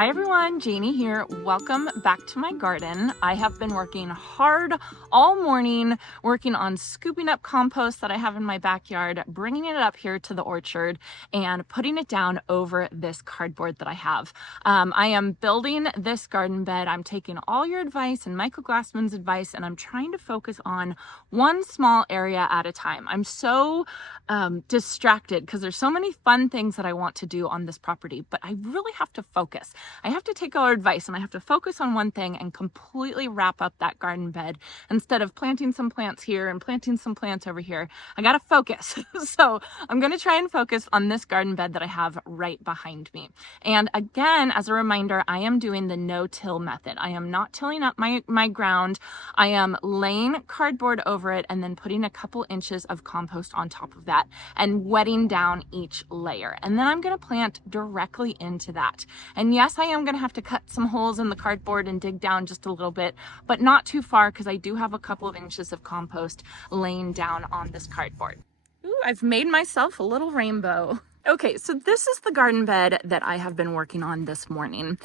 Hi everyone, Janie here. Welcome back to my garden. I have been working hard all morning, working on scooping up compost that I have in my backyard, bringing it up here to the orchard and putting it down over this cardboard that I have. I am building this garden bed. I'm taking all your advice and Michael Glassman's advice, and I'm trying to focus on one small area at a time. I'm so distracted because there's so many fun things that I want to do on this property, but I really have to focus. I have to take our advice and I have to focus on one thing and completely wrap up that garden bed instead of planting some plants here and planting some plants over here. I got to focus. So I'm going to try and focus on this garden bed that I have right behind me. And again, as a reminder, I am doing the no-till method. I am not tilling up my ground. I am laying cardboard over it and then putting a couple inches of compost on top of that and wetting down each layer. And then I'm going to plant directly into that. And yes, I am going to have to cut some holes in the cardboard and dig down just a little bit, but not too far because I do have a couple of inches of compost laying down on this cardboard. Ooh, I've made myself a little rainbow. Okay, so this is the garden bed that I have been working on this morning.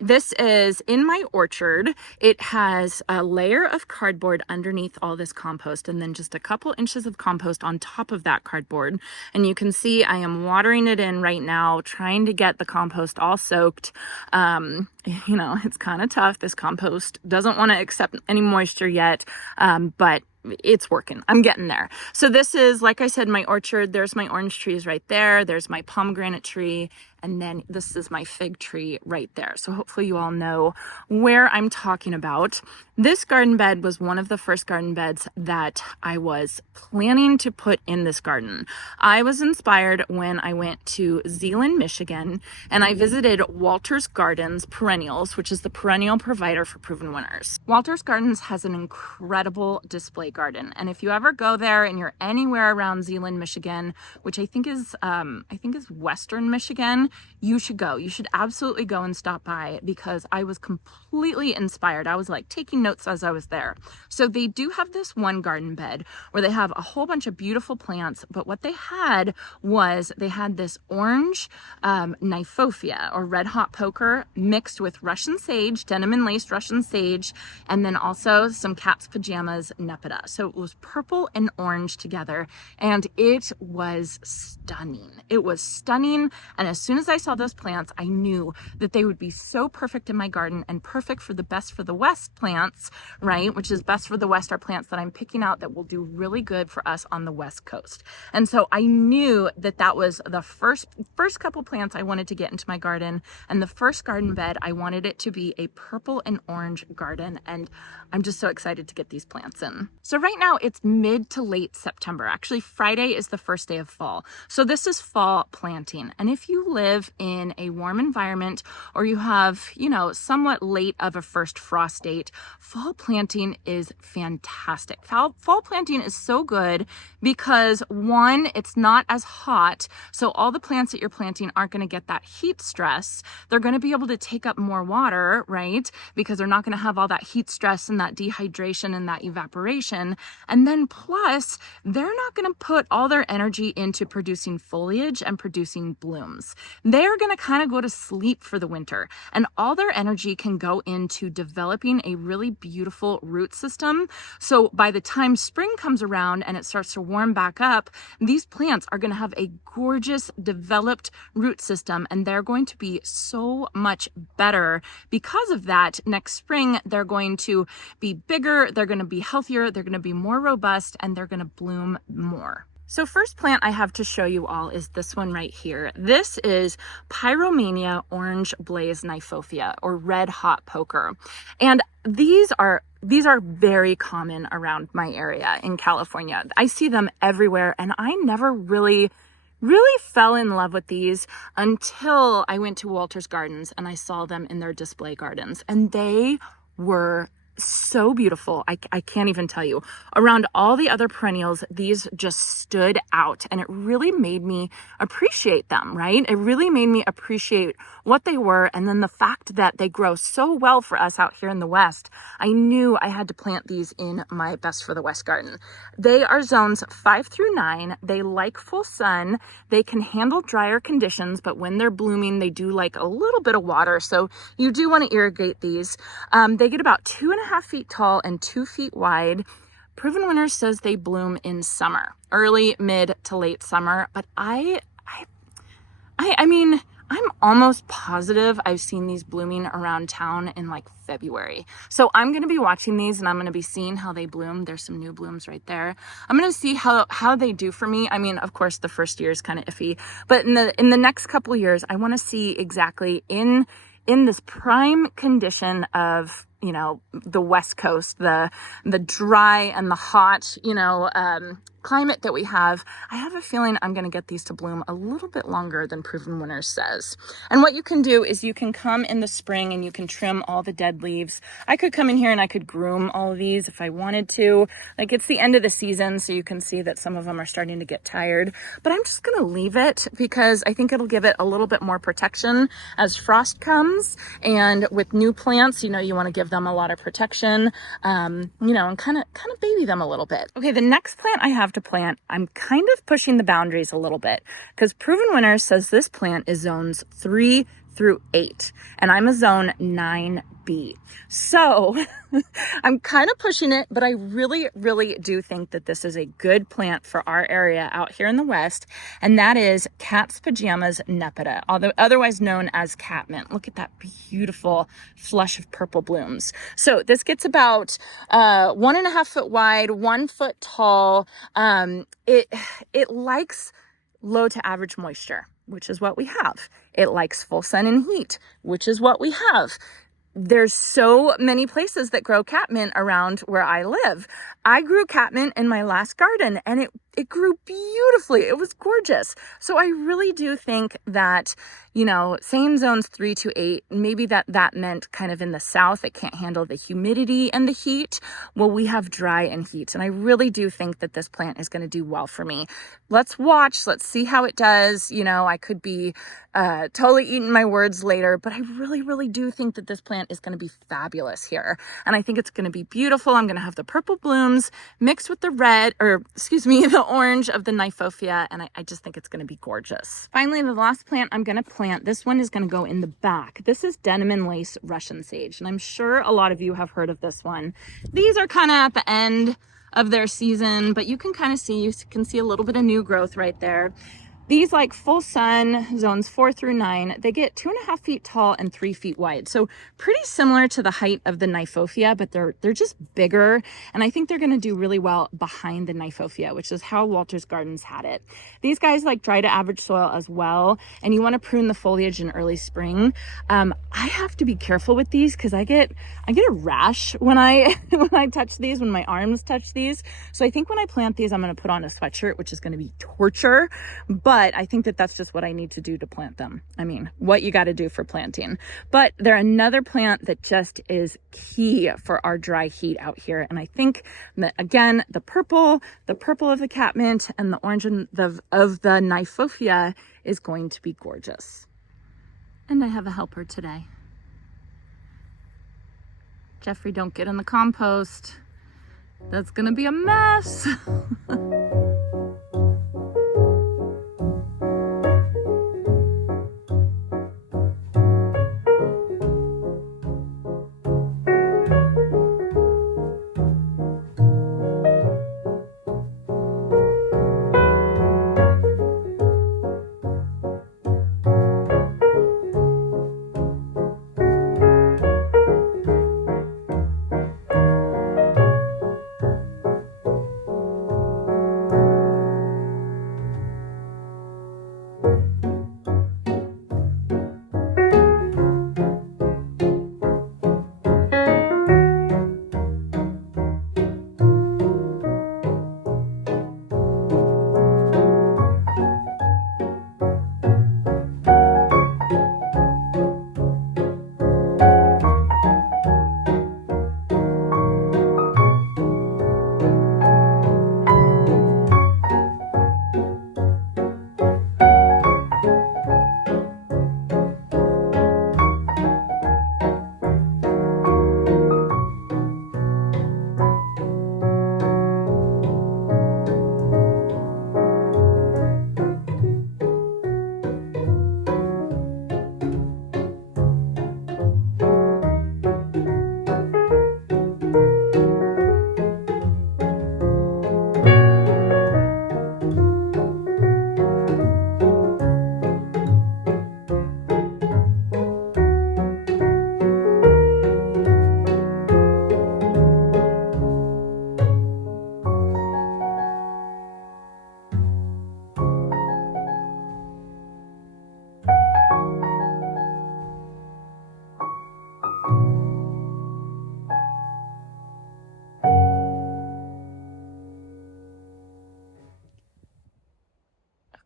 This is in my orchard. It has a layer of cardboard underneath all this compost and then just a couple inches of compost on top of that cardboard. And you can see I am watering it in right now, trying to get the compost all soaked. You know, it's kind of tough. This compost doesn't want to accept any moisture yet, but it's working. I'm getting there. So this is, like I said, my orchard. There's my orange trees right there. There's my pomegranate tree. And then this is my fig tree right there. So hopefully you all know where I'm talking about. This garden bed was one of the first garden beds that I was planning to put in this garden. I was inspired when I went to Zeeland, Michigan, and I visited Walter's Gardens Perennials, which is the perennial provider for Proven Winners. Walter's Gardens has an incredible display garden. And if you ever go there and you're anywhere around Zeeland, Michigan, which I think is Western Michigan, you should go. You should absolutely go and stop by because I was completely inspired. I was like taking notes as I was there. So they do have this one garden bed where they have a whole bunch of beautiful plants, but what they had was they had this orange Nyphophia or red hot poker mixed with Russian sage, denim and laced Russian sage, and then also some cat's pajamas Nepeta. So it was purple and orange together, and it was stunning. It was stunning, and as soon as I saw those plants, I knew that they would be so perfect in my garden and perfect for the Best for the West plants, right? Which is Best for the West are plants that I'm picking out that will do really good for us on the West Coast. And so I knew that that was the first couple plants I wanted to get into my garden, and the first garden bed, I wanted it to be a purple and orange garden, and I'm just so excited to get these plants in. So right now it's mid to late September. Actually, Friday is the first day of fall. So this is fall planting. And if you live in a warm environment or you have, you know, somewhat late of a first frost date, fall planting is fantastic. Fall planting is so good because one, it's not as hot. So all the plants that you're planting aren't going to get that heat stress. They're going to be able to take up more water, right? Because they're not going to have all that heat stress and that dehydration and that evaporation. And then plus, they're not going to put all their energy into producing foliage and producing blooms. They're going to kind of go to sleep for the winter, and all their energy can go into developing a really beautiful root system. So by the time spring comes around and it starts to warm back up, these plants are going to have a gorgeous developed root system, and they're going to be so much better because of that. Next spring, they're going to be bigger, they're going to be healthier, they're going to be more robust, and they're going to bloom more. So first plant I have to show you all is this one right here. This is Pyromania Orange Blaze Nyphophia, or red hot poker. And these are very common around my area in California. I see them everywhere, and I never really fell in love with these until I went to Walter's Gardens and I saw them in their display gardens, and they were so beautiful. I can't even tell you. Around all the other perennials, these just stood out, and it really made me appreciate them, right? It really made me appreciate what they were, and then the fact that they grow so well for us out here in the West. I knew I had to plant these in my Best for the West garden. They are zones 5 through 9. They like full sun. They can handle drier conditions, but when they're blooming, they do like a little bit of water, so you do want to irrigate these. They get about 2.5 feet tall and 2 feet wide. Proven Winners says they bloom in summer, early, mid to late summer. But I mean, I'm almost positive I've seen these blooming around town in like February. So I'm going to be watching these, and I'm going to be seeing how they bloom. There's some new blooms right there. I'm going to see how they do for me. I mean, of course, the first year is kind of iffy, but in the next couple years, I want to see exactly in this prime condition of, you know, the West Coast, the dry and the hot, you know, climate that we have. I have a feeling I'm going to get these to bloom a little bit longer than Proven Winners says. And what you can do is you can come in the spring and you can trim all the dead leaves. I could come in here and I could groom all of these if I wanted to. Like, it's the end of the season, so you can see that some of them are starting to get tired, but I'm just going to leave it because I think it'll give it a little bit more protection as frost comes. And with new plants, you know, you want to give them a lot of protection, you know, and kind of baby them a little bit. Okay, the next plant I have to plant, I'm kind of pushing the boundaries a little bit because Proven Winner says this plant is zones 3 through 8, and I'm a zone 9B. So I'm kind of pushing it, but I really, really do think that this is a good plant for our area out here in the West, and that is Cat's Pajamas Nepeta, otherwise known as Catmint. Look at that beautiful flush of purple blooms. So this gets about 1.5 foot wide, 1 foot tall. It likes low to average moisture, which is what we have. It likes full sun and heat, which is what we have. There's so many places that grow catmint around where I live. I grew catmint in my last garden, and it grew beautifully. It was gorgeous. So I really do think that, you know, saying zones 3 to 8, maybe that meant kind of in the south, it can't handle the humidity and the heat. Well, we have dry and heat, and I really do think that this plant is going to do well for me. Let's watch. Let's see how it does. You know, I could be totally eating my words later, but I really, really do think that this plant is going to be fabulous here. And I think it's going to be beautiful. I'm going to have the purple blooms mixed with the the orange of the Nyphophia, and I just think it's going to be gorgeous. Finally, the last plant I'm going to plant, this one is going to go in the back. This is Denim and Lace Russian Sage, and I'm sure a lot of you have heard of this one. These are kind of at the end of their season, but you can see a little bit of new growth right there. These like full sun, zones 4 through 9, they get 2.5 feet tall and 3 feet wide. So pretty similar to the height of the Nyphophia, but they're just bigger. And I think they're going to do really well behind the Nyphophia, which is how Walter's Gardens had it. These guys like dry to average soil as well. And you want to prune the foliage in early spring. I have to be careful with these because I get a rash when I touch these, when my arms touch these. So I think when I plant these, I'm going to put on a sweatshirt, which is going to be torture. But I think that that's just what I need to do to plant them. I mean, what you got to do for planting. But they're another plant that just is key for our dry heat out here. And I think that, again, the purple of the catmint and the orange of the Nyphophia is going to be gorgeous. And I have a helper today. Jeffrey, don't get in the compost. That's going to be a mess.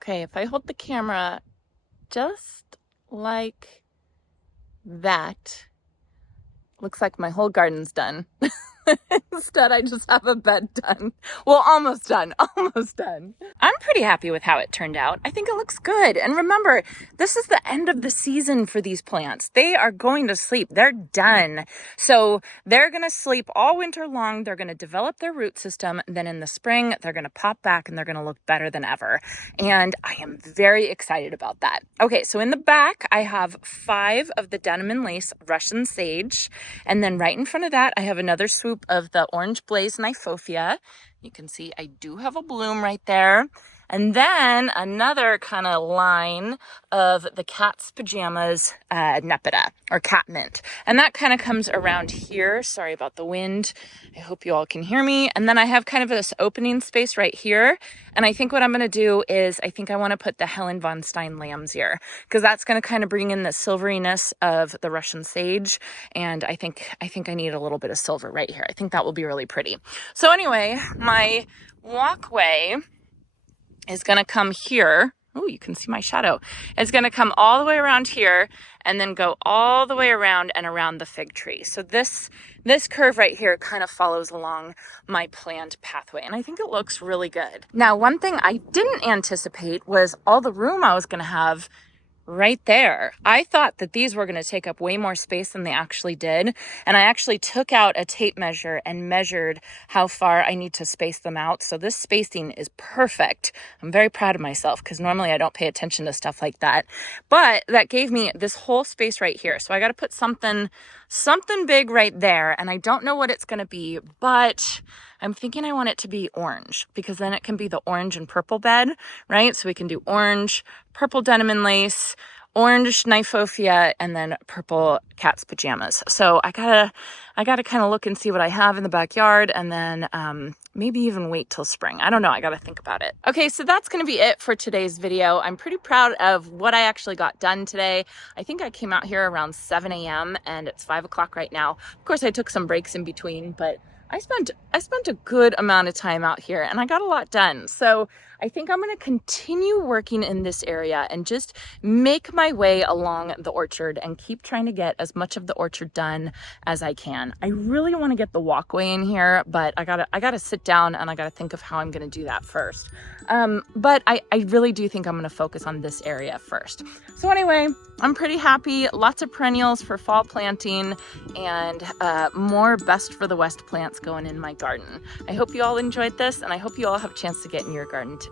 Okay, if I hold the camera just like that, looks like my whole garden's done. Instead, I just have a bed done. Well, almost done, almost done. I'm pretty happy with how it turned out. I think it looks good. And remember, this is the end of the season for these plants. They are going to sleep. They're done. So they're going to sleep all winter long. They're going to develop their root system. Then in the spring, they're going to pop back and they're going to look better than ever. And I am very excited about that. Okay, so in the back, I have 5 of the denim and lace Russian sage. And then right in front of that, I have another swoop of the orange blaze nyphophia. You can see I do have a bloom right there. And then another kind of line of the cat's pajamas nepeta or catmint. And that kind of comes around here. Sorry about the wind. I hope you all can hear me. And then I have kind of this opening space right here. And I think what I'm going to do is I think I want to put the Helen von Stein lambs here because that's going to kind of bring in the silveriness of the Russian sage. And I think I need a little bit of silver right here. I think that will be really pretty. So anyway, my walkway is going to come here. Oh, you can see my shadow. It's going to come all the way around here and then go all the way around and around the fig tree. So this curve right here kind of follows along my planned pathway, and I think it looks really good. Now, one thing I didn't anticipate was all the room I was going to have right there. I thought that these were going to take up way more space than they actually did. And I actually took out a tape measure and measured how far I need to space them out. So this spacing is perfect. I'm very proud of myself because normally I don't pay attention to stuff like that. But that gave me this whole space right here. So I got to put something big right there. And I don't know what it's going to be, but I'm thinking I want it to be orange because then it can be the orange and purple bed, right? So we can do orange, purple denim and lace, orange nyphophia, and then purple cat's pajamas. So I gotta kind of look and see what I have in the backyard, and then maybe even wait till spring. I don't know. I gotta think about it. Okay, so that's gonna be it for today's video. I'm pretty proud of what I actually got done today. I think I came out here around 7 a.m. and it's 5 o'clock right now. Of course, I took some breaks in between, but I spent a good amount of time out here and I got a lot done. So I think I'm going to continue working in this area and just make my way along the orchard and keep trying to get as much of the orchard done as I can. I really want to get the walkway in here, but I gotta sit down and I gotta think of how I'm going to do that first. But I really do think I'm going to focus on this area first. So anyway, I'm pretty happy. Lots of perennials for fall planting and more Best for the West plants going in my garden. I hope you all enjoyed this and I hope you all have a chance to get in your garden today.